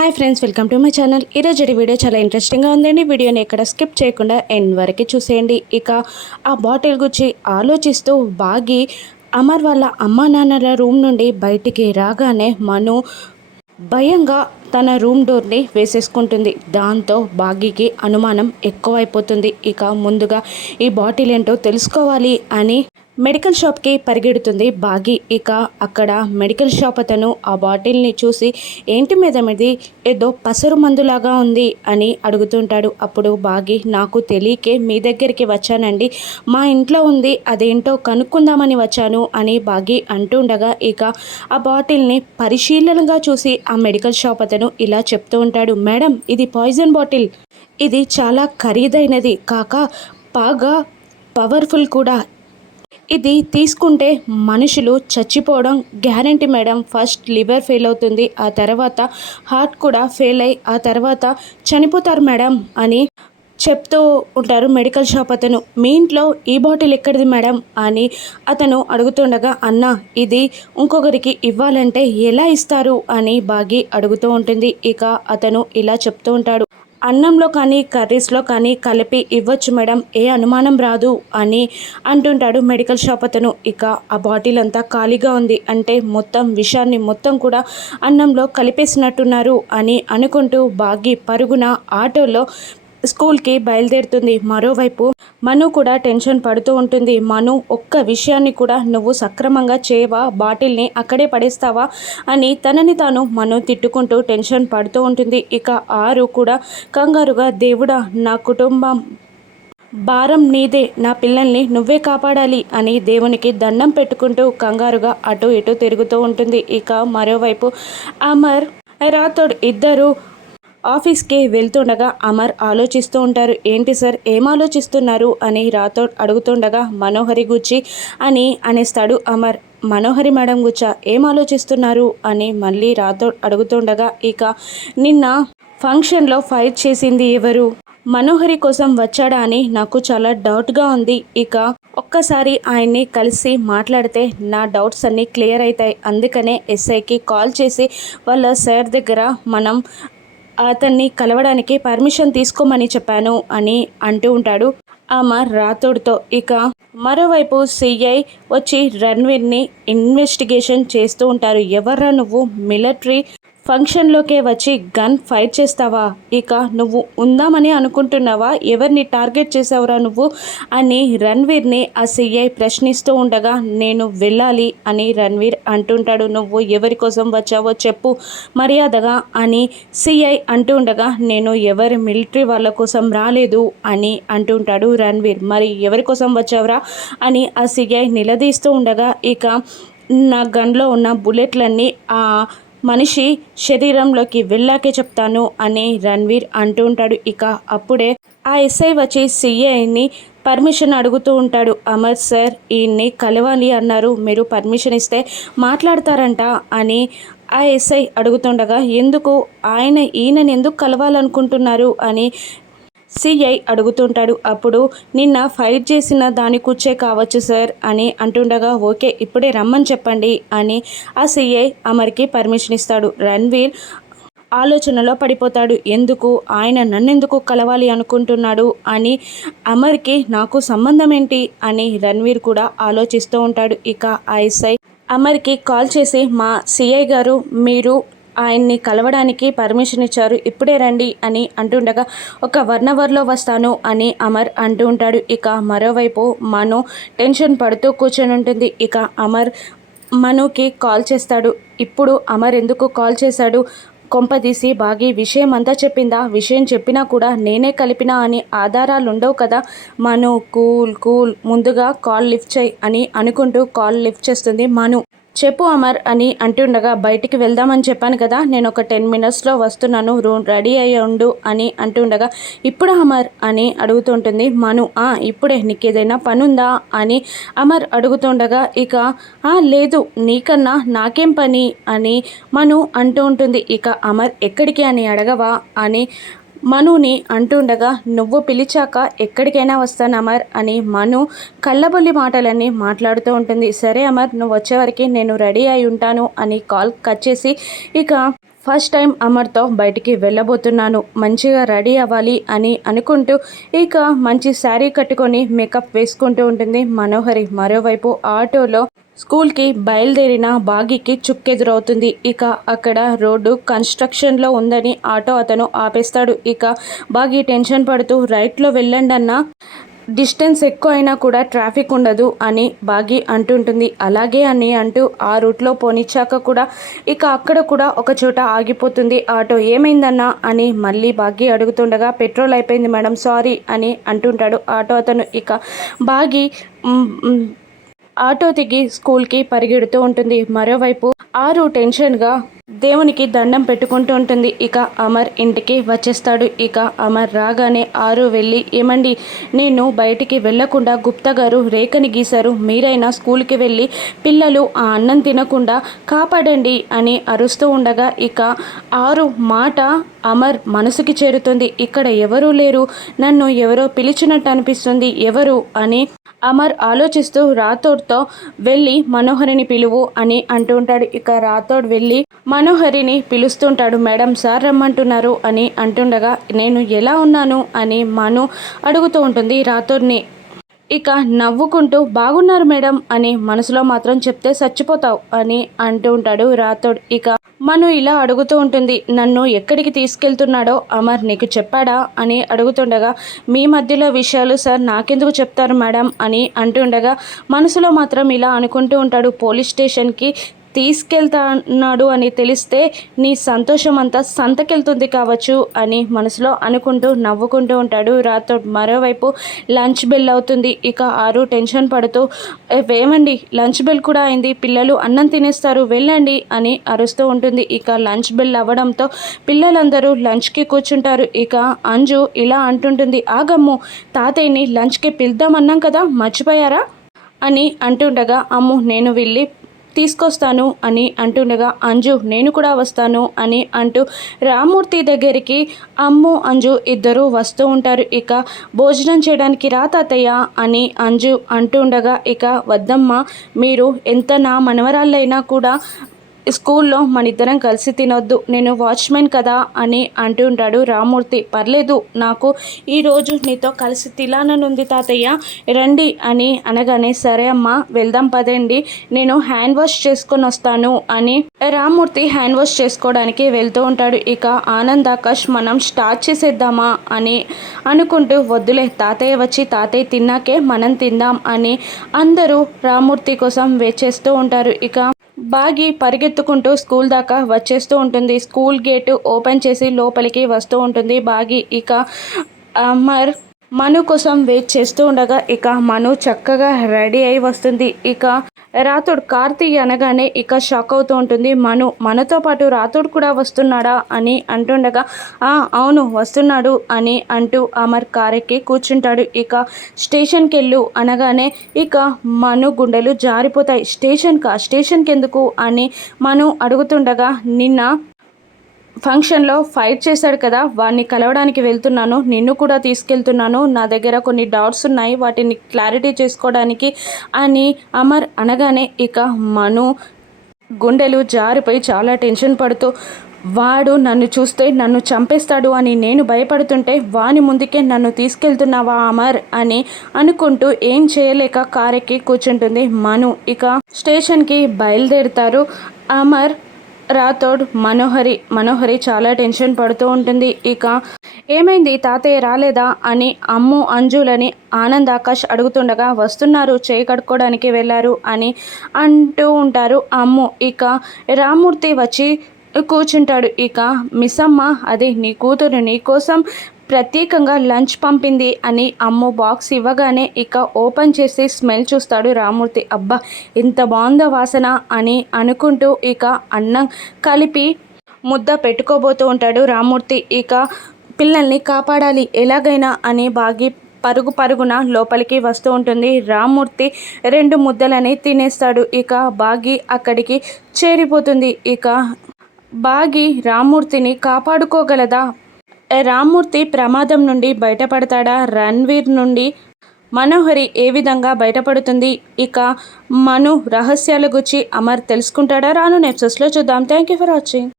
Hi friends welcome to my channel ఈరోజు video చాలా ఇంట్రెస్టింగ్గా ఉందండి. వీడియోని ఎక్కడ స్కిప్ చేయకుండా ఎండ్ వరకు చూసేయండి. ఇక ఆ బాటిల్ గురించి ఆలోచిస్తూ బాగి అమర్ వాళ్ళ అమ్మా నాన్నల రూమ్ నుండి బయటికి రాగానే మను భయంగా తన రూమ్ డోర్ని వేసేసుకుంటుంది. దాంతో బాగీకి అనుమానం ఎక్కువైపోతుంది. ఇక ముందుగా ఈ బాటిల్ ఏంటో తెలుసుకోవాలి అని మెడికల్ షాప్కి పరిగెడుతుంది బాగి. ఇక అక్కడ మెడికల్ షాప్ అతను ఆ బాటిల్ని చూసి ఏంటి మీద మీది ఏదో పసరు మందులాగా ఉంది అని అడుగుతుంటాడు. అప్పుడు బాగి నాకు తెలియకే మీ దగ్గరికి వచ్చానండి. మా ఇంట్లో ఉంది అదేంటో కనుక్కుందామని వచ్చాను అని బాగి అంటుండగా ఇక ఆ బాటిల్ని పరిశీలనగా చూసి ఆ మెడికల్ షాప్ అతను ఇలా చెప్తూ ఉంటాడు మేడం ఇది పాయిజన్ బాటిల్. ఇది చాలా ఖరీదైనది. కాక బాగా పవర్ఫుల్ కూడా. ఇది తీసుకుంటే మనుషులు చచ్చిపోవడం guarantee madam. First liver fail అవుతుంది ఆ తర్వాత హార్ట్ కూడా ఫెయిల్ అయ్యి ఆ తర్వాత చనిపోతారు మేడం అని చెప్తూ ఉంటారు మెడికల్ షాప్ అతను. మీ ఇంట్లో ఈ బాటిల్ ఎక్కడిది మేడం అని అతను అడుగుతుండగా అన్న ఇది ఇంకొకరికి ఇవ్వాలంటే ఎలా ఇస్తారు? అని బాగి అడుగుతూ ఉంటుంది. ఇక అతను ఇలా చెప్తూ ఉంటాడు. అన్నంలో కానీ కర్రీస్లో కానీ కలిపి ఇవ్వచ్చు మేడం. ఏ అనుమానం రాదు అని అంటుంటాడు మెడికల్ షాప్ అతను. ఇక ఆ బాటిల్ అంతా ఖాళీగా ఉంది అంటే మొత్తం విషాన్ని మొత్తం కూడా అన్నంలో కలిపేసినట్టున్నారు అని అనుకుంటూ బాగి పరుగున ఆటోలో స్కూల్కి బయలుదేరుతుంది. మరోవైపు మను కూడా టెన్షన్ పడుతూ ఉంటుంది. మను ఒక్క విషయాన్ని కూడా నువ్వు సక్రమంగా చేయవా? బాటిల్ని అక్కడే పడేస్తావా? అని తనని తాను మను తిట్టుకుంటూ టెన్షన్ పడుతూ ఉంటుంది. ఇక ఆరు కూడా కంగారుగా దేవుడా నా కుటుంబం భారం నీదే. నా పిల్లల్ని నువ్వే కాపాడాలి అని దేవునికి దండం పెట్టుకుంటూ కంగారుగా అటు ఇటు తిరుగుతూ ఉంటుంది. ఇక మరోవైపు అమర్ రాథోడ్ ఇద్దరు ఆఫీస్కి వెళ్తుండగా అమర్ ఆలోచిస్తూ ఉంటారు ఏంటి సార్? ఏం ఆలోచిస్తున్నారు? అని రాతో అడుగుతుండగా మనోహరి గుచ్చి అని అనేస్తాడు అమర్. మనోహరి మేడం గుచ్చ ఏం ఆలోచిస్తున్నారు? అని మళ్ళీ రాతో అడుగుతుండగా ఇక నిన్న ఫంక్షన్లో ఫైట్ చేసింది ఎవరు? మనోహరి కోసం వచ్చాడా? అని నాకు చాలా డౌట్గా ఉంది. ఇక ఒక్కసారి ఆయన్ని కలిసి మాట్లాడితే నా డౌట్స్ అన్నీ క్లియర్ అవుతాయి. అందుకనే ఎస్ఐకి కాల్ చేసి వాళ్ళ సార్ దగ్గర మనం అతన్ని కలవడానికి పర్మిషన్ తీసుకోమని చెప్పాను అని అంటూ ఉంటాడు. అమర్ రాథోడ్తో ఇక మరోవైపు సిఐ వచ్చి రణ్వీర్ని ఇన్వెస్టిగేషన్ చేస్తూ ఉంటారు. ఎవర్రా నువ్వు? మిలిటరీ ఫంక్షన్లోకే వచ్చి గన్ ఫైర్ చేస్తావా? ఇక నువ్వు ఉందామని అనుకుంటున్నావా? ఎవరిని టార్గెట్ చేసావురా నువ్వు? అని రణ్వీర్ని ఆ సిఐ ప్రశ్నిస్తూ ఉండగా నేను వెళ్ళాలి అని రణ్వీర్ అంటుంటాడు. నువ్వు ఎవరి కోసం వచ్చావో చెప్పు మర్యాదగా అని సిఐ అంటూ ఉండగా నేను ఎవరి మిలిటరీ వాళ్ళ కోసం రాలేదు అని అంటుంటాడు రణ్వీర్. మరి ఎవరి కోసం వచ్చావురా? అని ఆ సిఐ నిలదీస్తూ ఉండగా ఇక నా గన్లో ఉన్న బుల్లెట్లన్నీ ఆ మనిషి శరీరంలోకి వెళ్ళాకే చెప్తాను అని రణ్వీర్ అంటూ ఉంటాడు. ఇక అప్పుడే ఆ ఎస్ఐ వచ్చి సిఐని పర్మిషన్ అడుగుతూ ఉంటాడు. అమర్ సార్ ఈయన్ని కలవాలి అన్నారు. మీరు పర్మిషన్ ఇస్తే మాట్లాడతారంట అని ఆ ఎస్ఐ అడుగుతుండగా ఎందుకు? ఆయన ఈయనని ఎందుకు కలవాలనుకుంటున్నారు? అని సిఐ అడుగుతుంటాడు. అప్పుడు నిన్న ఫైట్ చేసిన దాని కూర్చే కావచ్చు సార్ అని అంటుండగా ఓకే ఇప్పుడే రమ్మని చెప్పండి అని ఆ సిఐ అమర్కి పర్మిషన్ ఇస్తాడు. రణ్వీర్ ఆలోచనలో పడిపోతాడు. ఎందుకు? ఆయన నన్నెందుకు కలవాలి అనుకుంటున్నాడు? అని అమర్కి నాకు సంబంధం ఏంటి అని రణ్వీర్ కూడా ఆలోచిస్తూ ఉంటాడు. ఇక ఐసై అమర్కి కాల్ చేసి మా సిఐ గారు మీరు ఆయన్ని కలవడానికి పర్మిషన్ ఇచ్చారు. ఇప్పుడే రండి అని అంటుండగా ఒక వన్ అవర్లో వస్తాను అని అమర్ అంటూ ఉంటాడు. ఇక మరోవైపు మను టెన్షన్ పడుతూ కూర్చొని ఉంటుంది ఇక అమర్ మనుకి కాల్ చేస్తాడు. ఇప్పుడు అమర్ ఎందుకు కాల్ చేశాడు? కొంపదీసి బాగి విషయం అంతా చెప్పిందా? విషయం చెప్పినా కూడా నేనే కలిపినా అని ఆధారాలు ఉండవు కదా? మను కూల్ కూల్ ముందుగా కాల్ లిఫ్ట్ చేయి అని అనుకుంటూ కాల్ లిఫ్ట్ చేస్తుంది మను. చెప్పు అమర్ అని అంటుండగా బయటికి వెళ్దామని చెప్పాను కదా నేను ఒక టెన్ మినిట్స్లో వస్తున్నాను రూమ్ రెడీ అయ్యి ఉండు అని అంటుండగా ఇప్పుడు అమర్ అని అడుగుతుంటుంది. మను ఆ ఇప్పుడే నీకు ఏదైనా పనుందా అని అమర్ అడుగుతుండగా ఇక ఆ లేదు నీకన్నా నాకేం పని అని మను అంటూ ఉంటుంది. ఇక అమర్ ఎక్కడికి అని అడగవా అని మనుని అంటుండగా నువ్వు పిలిచాక ఎక్కడికైనా వస్తాను అమర్ అని మను కళ్ళబొల్లి మాటలన్నీ మాట్లాడుతూ ఉంటుంది. సరే అమర్ నువ్వు వచ్చేవరకు నేను రెడీ అయి ఉంటాను అని కాల్ కట్ చేసి ఇక ఫస్ట్ టైం అమర్తో బయటికి వెళ్ళబోతున్నాను మంచిగా రెడీ అవ్వాలి అని అనుకుంటూ ఇక మంచి శారీ కట్టుకొని మేకప్ వేసుకుంటూ ఉంటుంది మనోహరి. మరోవైపు ఆటోలో స్కూల్కి బయలుదేరిన బాగికి చుక్కెదురవుతుంది. ఇక అక్కడ రోడ్డు కన్స్ట్రక్షన్లో ఉందని ఆటో అతను ఆపేస్తాడు. ఇక బాగి టెన్షన్ పడుతూ రైట్లో వెళ్ళండి అన్న డిస్టెన్స్ ఎక్కువ అయినా కూడా ట్రాఫిక్ ఉండదు అని బాగి అంటుంటుంది. అలాగే అని అంటూ ఆ రూట్లో పోనిచ్చాక కూడా ఇక అక్కడ కూడా ఒక చోట ఆగిపోతుంది ఆటో. ఏమైందన్నా? అని మళ్ళీ బాగి అడుగుతుండగా పెట్రోల్ అయిపోయింది మేడం సారీ అని అంటుంటాడు ఆటో అతను. ఇక బాగి ఆటో దిగి స్కూల్కి పరిగెడుతూ ఉంటుంది. మరోవైపు ఆరు టెన్షన్గా దేవునికి దండం పెట్టుకుంటూ ఉంటుంది. ఇక అమర్ ఇంటికి వచ్చేస్తాడు. ఇక అమర్ రాగానే ఆరు వెళ్ళి ఏమండి నేను బయటికి వెళ్ళకుండా గుప్తా గారు రేఖని గీశారు. మీరైనా స్కూల్కి వెళ్ళి పిల్లలు ఆ అన్నం తినకుండా కాపాడండి అని అరుస్తూ ఉండగా ఇక ఆరు మాట అమర్ మనసుకి చేరుతుంది. ఇక్కడ ఎవరూ లేరు. నన్ను ఎవరో పిలిచినట్టు అనిపిస్తుంది. ఎవరు? అని అమర్ ఆలోచిస్తూ రాథోడ్తో వెళ్ళి మనోహరిని పిలువు అని అంటుంటాడు. ఇక రాథోడ్ వెళ్ళి మనోహరిని పిలుస్తుంటాడు. మేడం సార్ రమ్మంటున్నారు అని అంటుండగా నేను ఎలా ఉన్నాను? అని మను అడుగుతూ ఉంటుంది రాథోడ్ని. ఇక నవ్వుకుంటూ బాగున్నారు మేడం అని మనసులో మాత్రం చెప్తే చచ్చిపోతావు అని అంటూ ఉంటాడు రాథోడ్. ఇక మను ఇలా అడుగుతూ ఉంటుంది నన్ను ఎక్కడికి తీసుకెళ్తున్నాడో అమర్ నీకు చెప్పాడా? అని అడుగుతుండగా మీ మధ్యలో విషయాలు సార్ నాకెందుకు చెప్తారు మేడం? అని అంటుండగా మనసులో మాత్రం ఇలా అనుకుంటూ ఉంటాడు పోలీస్ స్టేషన్కి తీసుకెళ్తాన్నాడు అని తెలిస్తే నీ సంతోషం అంతా సంతకెళ్తుంది కావచ్చు అని మనసులో అనుకుంటూ నవ్వుకుంటూ ఉంటాడు. రాతో మరోవైపు లంచ్ బెల్ అవుతుంది. ఇక ఆరు టెన్షన్ పడుతూ వేమండి లంచ్ బెల్ కూడా అయింది. పిల్లలు అన్నం తినేస్తారు. వెళ్ళండి అని అరుస్తూ ఉంటుంది. ఇక లంచ్ బెల్ అవ్వడంతో పిల్లలందరూ లంచ్కి కూర్చుంటారు. ఇక అంజు ఇలా అంటుంటుంది ఆగమ్ము తాతయ్యని లంచ్కి పిలుద్దామన్నాం కదా మర్చిపోయారా? అని అంటుండగా అమ్ము నేను వెళ్ళి తీసుకొస్తాను అని అంటుండగా అంజు నేను కూడా వస్తాను అని అంటూ రామూర్తి దగ్గరికి అమ్ము అంజు ఇద్దరూ వస్తూ ఉంటారు ఇక భోజనం చేయడానికి రా తాతయ్య అని అంజు అంటుండగా ఇక వద్దమ్మ మీరు ఎంత నా మనవరాళ్ళైనా కూడా స్కూల్లో మన ఇద్దరం కలిసి తినొద్దు నేను వాచ్మెన్ కదా అని అంటుంటాడు రామూర్తి పర్లేదు నాకు ఈరోజు నీతో కలిసి తిలాననుంది తాతయ్య. రండి అని అనగానే సరే అమ్మా వెళ్దాం పదండి నేను హ్యాండ్ వాష్ చేసుకొని వస్తాను అని రామూర్తి హ్యాండ్ వాష్ చేసుకోవడానికి వెళ్తూ ఉంటాడు. ఇక ఆనంద్ ఆకాష్ మనం స్టార్ట్ చేసేద్దామా అని అనుకుంటూ వద్దులే తాతయ్య వచ్చి తాతయ్య తిన్నాకే మనం తిందాం అని అందరూ రామూర్తి కోసం వేచేస్తూ ఉంటారు. ఇక బాగి పరిగెత్తుకుంటూ స్కూల్ దాకా వచ్చేస్తూ ఉంటుంది. స్కూల్ గేటు ఓపెన్ చేసి లోపలికి వస్తూ ఉంటుంది. బాగి ఇక అమర్ మను కోసం వెయిట్ చేస్తూ ఉండగా ఇక మను చక్కగా రెడీ అయి వస్తుంది. ఇక రాతుడు కార్తీ అనగానే ఇక షాక్ అవుతూ ఉంటుంది. మను మనతో పాటు రాతుడు కూడా వస్తున్నాడా అని అంటుండగా ఆ అవును వస్తున్నాడు అని అంటూ అమర్ కారెక్కి కూర్చుంటాడు. ఇక స్టేషన్కి వెళ్ళు అనగానే ఇక మను గుండెలు జారిపోతాయి. స్టేషన్కా? స్టేషన్కి ఎందుకు అని మను అడుగుతుండగా నిన్న ఫంక్షన్లో ఫైట్ చేశాడు కదా వాడిని కలవడానికి వెళ్తున్నాను నిన్ను కూడా తీసుకెళ్తున్నాను నా దగ్గర కొన్ని డౌట్స్ ఉన్నాయి వాటిని క్లారిటీ చేసుకోవడానికి అని అమర్ అనగానే ఇక మను గుండెలు జారిపోయి చాలా టెన్షన్ పడుతూ వాడు నన్ను చూస్తే నన్ను చంపేస్తాడు అని నేను భయపడుతుంటే వాని ముందుకే నన్ను తీసుకెళ్తున్నావా అమర్? అని అనుకుంటూ ఏం చేయలేక కారెక్కి కూర్చుంటుంది మను. ఇక స్టేషన్కి బయలుదేరుతారు అమర్ రాథోడ్ మనోహరి మనోహరి చాలా టెన్షన్ పడుతూ ఉంటుంది. ఇక ఏమైంది? తాతయ్య రాలేదా? అని అమ్ము అంజులని ఆనంద్ ఆకాష్ అడుగుతుండగా వస్తున్నారు చేయి కడుక్కోవడానికి వెళ్ళారు అని అంటూ ఉంటారు అమ్ము. ఇక రామ్మూర్తి వచ్చి కూర్చుంటాడు. ఇక మిస్సమ్మ అదే నీ కూతురు నీ కోసం ప్రత్యేకంగా లంచ్ పంపింది అని అమ్మ బాక్స్ ఇవ్వగానే ఇక ఓపెన్ చేసి స్మెల్ చూస్తాడు రామూర్తి. అబ్బా ఇంత బాగుందో వాసన అని అనుకుంటూ ఇక అన్నం కలిపి ముద్ద పెట్టుకోబోతూ ఉంటాడు రామూర్తి. ఇక పిల్లల్ని కాపాడాలి ఎలాగైనా అని బాగి పరుగు పరుగున లోపలికి వస్తూ ఉంటుంది. రామూర్తి రెండు ముద్దలని తినేస్తాడు. ఇక బాగి అక్కడికి చేరిపోతుంది. ఇక బాగి రామూర్తిని కాపాడుకోగలదా? రామ్మూర్తి ప్రమాదం నుండి బయటపడతాడా? రణ్వీర్ నుండి మనోహరి ఏ విధంగా బయటపడుతుంది? ఇక మను రహస్యాల గురించి అమర్ తెలుసుకుంటాడా? రాను నెప్సెస్లో చూద్దాం. Thank you for watching